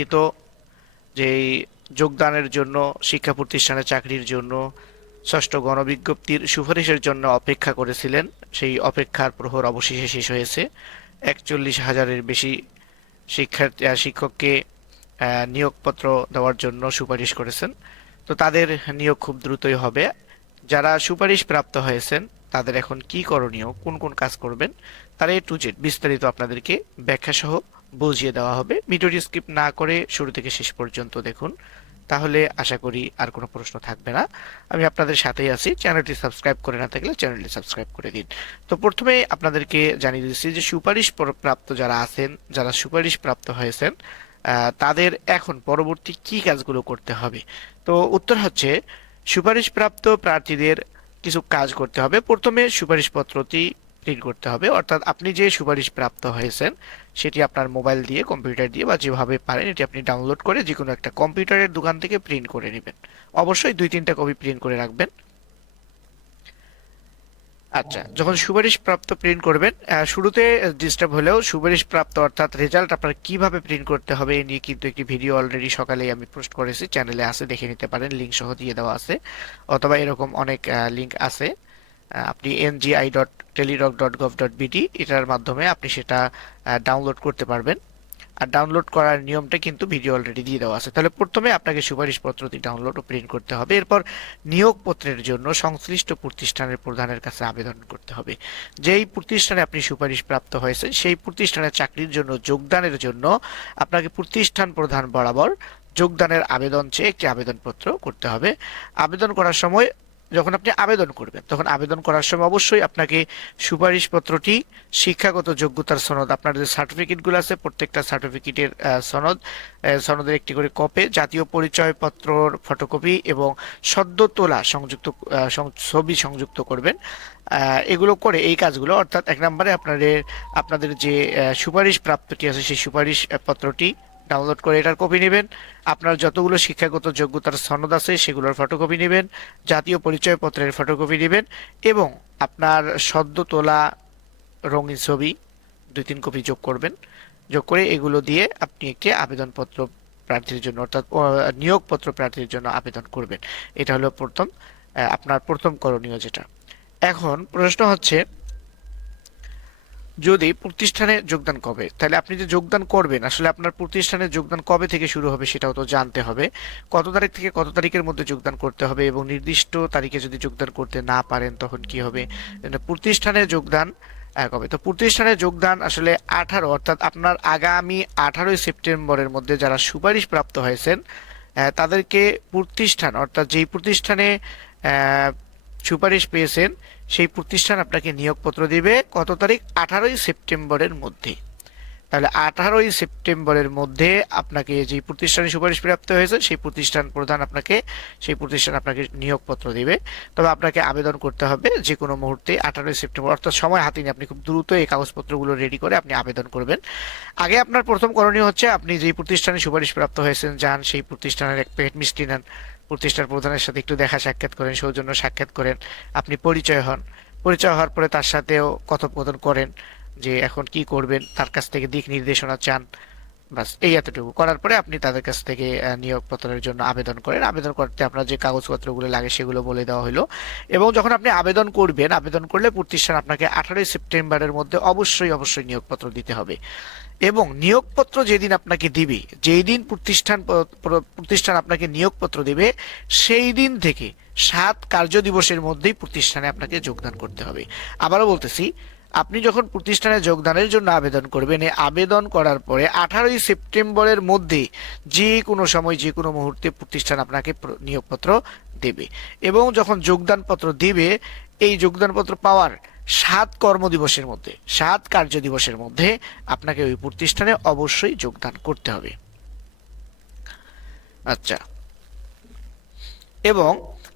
কাঙ্ক্ষিত যেই যোগদানের জন্য, শিক্ষা প্রতিষ্ঠানে চাকরির জন্য, ষষ্ঠ গণবিজ্ঞপ্তির সুপারিশের জন্য অপেক্ষা করেছিলেন। সেই অপেক্ষার প্রহর অবশেষে শেষ হয়েছে। একচল্লিশ হাজারের বেশি শিক্ষার্থী শিক্ষককে নিয়োগপত্র দেওয়ার জন্য সুপারিশ করেছেন। তো তাদের নিয়োগ খুব দ্রুতই হবে। যারা সুপারিশ প্রাপ্ত হয়েছেন, তাদের এখন কি করণীয়, কোন কোন কাজ করবেন, তারা এ টু জেড বিস্তারিত আপনাদেরকে ব্যাখ্যা সহ বুঝিয়ে দেওয়া হবে। ভিডিওটি স্কিপ না করে শুরু থেকে শেষ পর্যন্ত দেখুন। তাহলে আশা করি আর কোনো প্রশ্ন থাকবে না। আমি আপনাদের সাথেই আছি। চ্যানেলটি সাবস্ক্রাইব করে না থাকলে চ্যানেলটি সাবস্ক্রাইব করে দিন। তো প্রথমে আপনাদেরকে জানিয়ে দিচ্ছি যে সুপারিশ প্র- প্রাপ্ত যারা আছেন, যারা সুপারিশ প্রাপ্ত হয়েছেন তাদের এখন পরবর্তী কি কাজগুলো করতে হবে? তো উত্তর হচ্ছে সুপারিশপ্রাপ্ত প্রার্থীদের কিছু কাজ করতে হবে। প্রথমে সুপারিশপত্রটি প্রিন্ট করতে হবে। অর্থাৎ আপনি যে সুপারিশ প্রাপ্ত হয়েছেন, সেটি আপনার মোবাইল দিয়ে, কম্পিউটার দিয়ে বা যেভাবে পারেন, এটি আপনি ডাউনলোড করে যে কোনো একটা কম্পিউটারের দোকান থেকে প্রিন্ট করে নেবেন। অবশ্যই দুই তিনটা কপি প্রিন্ট করে রাখবেন। আচ্ছা যখন সুপারিশ প্রাপ্ত প্রিন্ট করবেন শুরুতে ডিস্টার্ব হলেও সুপারিশ প্রাপ্ত অর্থাৎ রেজাল্ট আপনার কীভাবে প্রিন্ট করতে হবে, এ নিয়ে কিন্তু একটি ভিডিও অলরেডি সকালেই আমি পোস্ট করেছি। চ্যানেলে আছে, দেখে নিতে পারেন। লিঙ্ক সহ দিয়ে দেওয়া আছে। অথবা এরকম অনেক লিঙ্ক আছে। আপনি NGI dot teledoc dot gov dot BD এটার মাধ্যমে আপনি সেটা ডাউনলোড করতে পারবেন। আর ডাউনলোড করার নিয়মটা কিন্তু ভিডিও অলরেডি দিয়ে দেওয়া আছে। তাহলে প্রথমে আপনাকে সুপারিশপত্রটি ডাউনলোড ও প্রিন্ট করতে হবে। এরপর নিয়োগপত্রের জন্য সংশ্লিষ্ট প্রতিষ্ঠানের প্রধানের কাছে আবেদন করতে হবে। যেই প্রতিষ্ঠানে আপনি সুপারিশ প্রাপ্ত হয়েছেন, সেই প্রতিষ্ঠানের চাকরির জন্য যোগদানের জন্য আপনাকে প্রতিষ্ঠান প্রধান বরাবর যোগদানের আবেদন চেয়ে একটি আবেদনপত্র করতে হবে। আবেদন করার সময় যখন আপনি আবেদন করবেন, তখন আবেদন করার সময় অবশ্যই আপনাকে সুপারিশপত্রটি, শিক্ষাগত যোগ্যতার সনদ, আপনার যে সার্টিফিকেটগুলো আছে, প্রত্যেকটা সার্টিফিকেটের সনদ সনদের একটি করে কপি, জাতীয় পরিচয়পত্রর ফটোকপি এবং সদ্য তোলা সংযুক্ত ছবি সংযুক্ত করবেন। এগুলো করে এই কাজগুলো, অর্থাৎ এক নম্বরে আপনাদের আপনাদের যে সুপারিশ প্রাপ্তটি আছে, সেই সুপারিশ পত্রটি ডাউনলোড করে এটার কপি নেবেন। আপনার যতগুলো শিক্ষাগত যোগ্যতার সনদ আছে, সেগুলোর ফটোকপি নেবেন, জাতীয় পরিচয়পত্রের ফটোকপি নেবেন এবং আপনার সদ্য তোলা রঙিন ছবি দুই তিন কপি যোগ করবেন। যোগ করে এগুলো দিয়ে আপনি একটি আবেদনপত্র প্রার্থীর জন্য অর্থাৎ নিয়োগপত্র প্রার্থীর জন্য আবেদন করবেন। এটা হলো প্রথম আপনার প্রথম করণীয় যেটা। এখন প্রশ্ন হচ্ছে যদি প্রতিষ্ঠানে যোগদান কবে? তাহলে আপনি যে যোগদান করবেন, আসলে আপনার প্রতিষ্ঠানে যোগদান কবে থেকে শুরু হবে সেটাও তো জানতে হবে। কত তারিখ থেকে কত তারিখের মধ্যে যোগদান করতে হবে এবং নির্দিষ্ট তারিখে যদি যোগদান করতে না পারেন, তখন কি হবে? প্রতিষ্ঠানে যোগদান কবে? তো প্রতিষ্ঠানে যোগদান আসলে আঠারো, অর্থাৎ আপনার আগামী আঠারোই সেপ্টেম্বরের মধ্যে যারা সুপারিশ প্রাপ্ত হয়েছেন তাদেরকে প্রতিষ্ঠান, অর্থাৎ যেই প্রতিষ্ঠানে সুপারিশ পেয়েছেন, সেই প্রতিষ্ঠান আপনাকে নিয়োগপত্র দিবে কত তারিখ? আঠারোই সেপ্টেম্বরের মধ্যে। তাহলে আঠারোই সেপ্টেম্বরের মধ্যে আপনাকে যে প্রতিষ্ঠানে সুপারিশ প্রাপ্ত হয়েছে, সেই প্রতিষ্ঠান প্রধান আপনাকে, সেই প্রতিষ্ঠান আপনাকে নিয়োগপত্র দেবে। তবে আপনাকে আবেদন করতে হবে যে কোনো মুহূর্তে আঠারোই সেপ্টেম্বর, অর্থাৎ সময় হাতে নিয়ে আপনি খুব দ্রুত এই কাগজপত্রগুলো রেডি করে আপনি আবেদন করবেন। আগে আপনার প্রথম করণীয় হচ্ছে আপনি যেই প্রতিষ্ঠানে সুপারিশ প্রাপ্ত হয়েছেন, যান সেই প্রতিষ্ঠানের এক মিষ্টি নেন প্রতিষ্ঠান প্রধানের সাথে একটু দেখা সাক্ষাৎ করেন, সৌজন্য সাক্ষাৎ করেন। আপনি পরিচয় হন। পরিচয় হওয়ার পরে তার সাথেও কথোপকথন করেন যে এখন কি করবেন, তার কাছ থেকে দিক নির্দেশনা চান। বাস, এই এতটুকু। করার পরে আপনি তাদের কাছ থেকে নিয়োগপত্রের জন্য আবেদন করেন। আবেদন করতে আপনার যে কাগজপত্রগুলো লাগে সেগুলো বলে দেওয়া হলো। এবং যখন আপনি আবেদন করবেন, আবেদন করলে প্রতিষ্ঠান আপনাকে আঠারোই সেপ্টেম্বরের মধ্যে অবশ্যই অবশ্যই নিয়োগপত্র দিতে হবে। এবং নিয়োগপত্র যেদিন আপনাকে দিবে যেই দিন প্রতিষ্ঠান প্রতিষ্ঠান আপনাকে নিয়োগপত্র দেবে, সেই দিন থেকে সাত কার্য দিবসের মধ্যেই প্রতিষ্ঠানে আপনাকে যোগদান করতে হবে। আবারও বলতেছি, আপনি যখন প্রতিষ্ঠানে যোগদানের জন্য আবেদন করবেন আবেদন করার পরে আঠারোই সেপ্টেম্বরের মধ্যে যে কোনো সময়, যে কোনো মুহূর্তে প্রতিষ্ঠান আপনাকে নিয়োগপত্র দেবে। এবং যখন যোগদানপত্র দিবে, এই যোগদানপত্র পাওয়ার সাত কর্মদিবসের মধ্যে, সাত কার্য দিবসের মধ্যে আপনাকে ওই প্রতিষ্ঠানে অবশ্যই যোগদান করতে হবে। আচ্ছা। এবং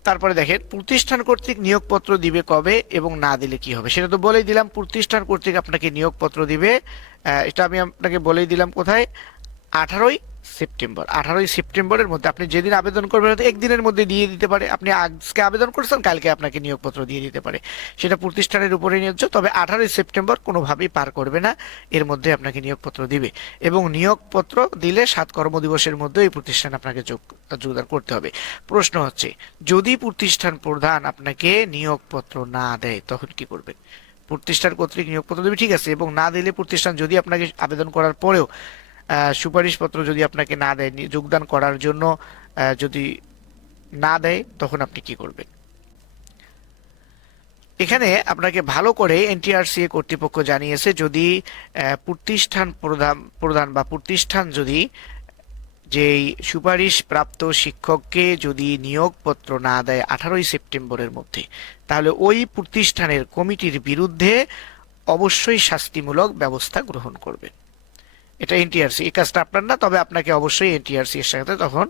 তারপরে দেখেন, প্রতিষ্ঠান কর্তৃক নিয়োগপত্র দিবে কবে এবং না দিলে কি হবে? সেটা তো বলেই দিলাম, প্রতিষ্ঠান কর্তৃক আপনাকে নিয়োগপত্র দিবে। এটা আমি আপনাকে বলেই দিলাম কোথায়? আঠারোই সেপ্টেম্বর। আঠারোই সেপ্টেম্বরের মধ্যে আপনি যেদিন আবেদন করবেন একদিনের মধ্যে দিয়ে দিতে পারে। আপনি আজকে আবেদন করছেন, কালকে আপনাকে নিয়োগপত্র দিয়ে দিতে পারে। সেটা প্রতিষ্ঠানের উপরে নিয়োজ্য, তবে আঠারোই সেপ্টেম্বর কোনোভাবেই পার করবে না। এর মধ্যে আপনাকে নিয়োগপত্র দিবে। এবং নিয়োগপত্র দিলে সাত কর্মদিবসের মধ্যে এই প্রতিষ্ঠান আপনাকে যোগ, যোগদান করতে হবে। প্রশ্ন হচ্ছে, যদি প্রতিষ্ঠান প্রধান আপনাকে নিয়োগপত্র না দেয়, তখন কি করবেন? প্রতিষ্ঠান কর্তৃক নিয়োগপত্র দেবে, ঠিক আছে। এবং না দিলে প্রতিষ্ঠান যদি আপনাকে আবেদন করার পরেও সুপারিশপত্র যদি আপনাকে না দেয় যোগদান করার জন্য যদি না দেয়, তখন আপনি কি করবেন? এখানে আপনাকে ভালো করে এনটিআরসিএ কর্তৃপক্ষ জানিয়েছে, যদি প্রতিষ্ঠান প্রধান প্রধান বা প্রতিষ্ঠান যদি যেই সুপারিশ প্রাপ্ত শিক্ষককে যদি নিয়োগপত্র না দেয় আঠারোই সেপ্টেম্বরের মধ্যে, তাহলে ওই প্রতিষ্ঠানের কমিটির বিরুদ্ধে অবশ্যই শাস্তিমূলক ব্যবস্থা গ্রহণ করবে এটা এনটিআরসি এই কাজটা আপনার না, তবে আপনাকে অবশ্যই এনটিআরসি এর সাথে তখন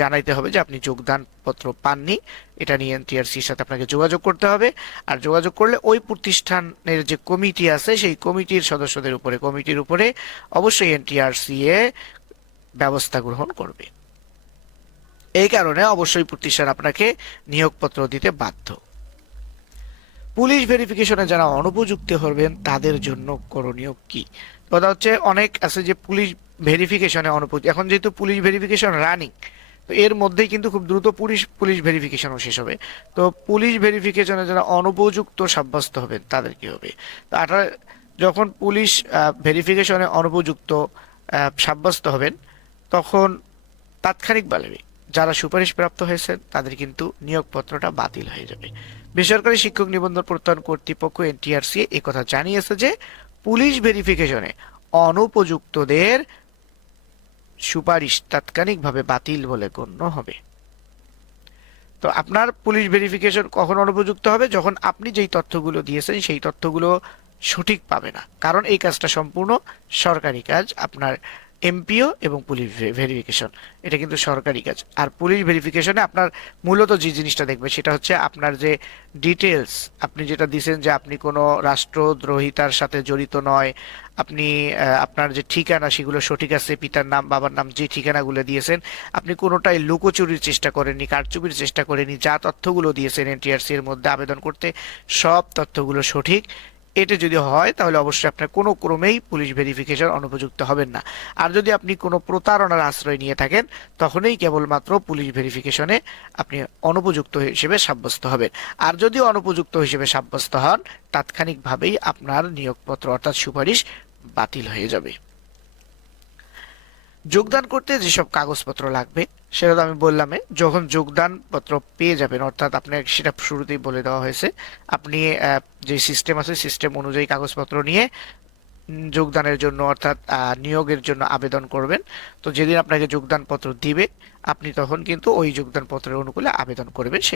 জানাইতে হবে যে আপনি যোগদান পত্র পাননি। এটা নিয়ে এনটিআরসি এর সাথে আপনাকে যোগাযোগ করতে হবে। আর যোগাযোগ করলে ওই প্রতিষ্ঠানের যে কমিটি আছে, সেই কমিটির সদস্যদের উপরে, কমিটির উপরে অবশ্যই এনটিআরসি এ ব্যবস্থা গ্রহণ করবে। এই কারণে অবশ্যই প্রতিষ্ঠান আপনাকে নিয়োগপত্র দিতে বাধ্য। পুলিশ ভেরিফিকেশনে যারা অনুপযুক্ত হবেন, তাদের জন্য করণীয় কি? কথা হচ্ছে, অনেক আছে যে পুলিশ ভেরিফিকেশনে অনুপযুক্ত, এখন যেহেতু পুলিশ ভেরিফিকেশন রানিং তো এর মধ্যেই কিন্তু খুব দ্রুত পুলিশ পুলিশ ভেরিফিকেশনও শেষ হবে। তো পুলিশ ভেরিফিকেশনে যারা অনুপযুক্ত সাব্যস্ত হবেন, তাদের কি হবে? তো আঠারো, যখন পুলিশ ভেরিফিকেশনে অনুপযুক্ত সাব্যস্ত হবেন, তখন তাৎক্ষণিকভাবে যারা সুপারিশ প্রাপ্ত হয়েছেন তাদের কিন্তু নিয়োগপত্রটা বাতিল হয়ে যাবে। বেসরকারি শিক্ষক নিবন্ধন প্রত্যয়ন কর্তৃপক্ষ এনটিআরসি কথা জানিয়েছে যে, পুলিশ ভেরিফিকেশনে অনুপযুক্তদের সুপারিশ তাৎক্ষণিকভাবে বাতিল বলে গণ্য হবে। তো আপনার পুলিশ ভেরিফিকেশন কখন অনুপযুক্ত হবে? যখন আপনি যেই তথ্যগুলো দিয়েছেন, সেই তথ্যগুলো সঠিক পাবে না। কারণ এই কাজটা সম্পূর্ণ সরকারি কাজ। আপনার এমপিও এবং পুলিশ ভেরিফিকেশন এটা কিন্তু সরকারি কাজ। আর পুলিশ ভেরিফিকেশনে আপনার মূলত যে জিনিসটা দেখবে, সেটা হচ্ছে আপনার যে ডিটেলস আপনি যেটা দিয়েছেন যে আপনি কোনো রাষ্ট্রদ্রোহিতার সাথে জড়িত নয়, আপনি আপনার যে ঠিকানা, সেগুলো সঠিক আছে, পিতার নাম, বাবার নাম যে ঠিকানাগুলো দিয়েছেন, আপনি কোনোটাই লুকোচুরির চেষ্টা করেননি, কারচুপির চেষ্টা করেননি, যা তথ্যগুলো দিয়েছেন এনটিআরসি এর মধ্যে আবেদন করতে, সব তথ্যগুলো সঠিক। এটা যদি হয়, তাহলে অবশ্যই আপনার কোনো ক্রমেই পুলিশ ভেরিফিকেশন অনুপযুক্ত হবেন না। আর যদি আপনি কোনো প্রতারণার আশ্রয় নিয়ে থাকেন, তখনই কেবলমাত্র পুলিশ ভেরিফিকেশনে আপনি অনুপযুক্ত হিসেবে সাব্যস্ত হবেন। আর যদি অনুপযুক্ত হিসেবে সাব্যস্ত হন, তাৎক্ষণিকভাবেই আপনার নিয়োগপত্র অর্থাৎ সুপারিশ বাতিল হয়ে যাবে। যোগদান করতে যেসব কাগজপত্র লাগবে, সেটা তো আমি বললামই যখন যোগদান পত্র পেয়ে যাবেন, অর্থাৎ আপনাকে সেটা শুরুতেই বলে দেওয়া হয়েছে, আপনি যে সিস্টেম আছে সিস্টেম অনুযায়ী কাগজপত্র নিয়ে যোগদানের জন্য, অর্থাৎ নিয়োগের জন্য আবেদন করবেন। তো যেদিন আপনাকে যোগদান পত্র দিবে, আপনি তখন কিন্তু ওই যোগদান পত্রের অনুকূলে আবেদন করবেন, সেই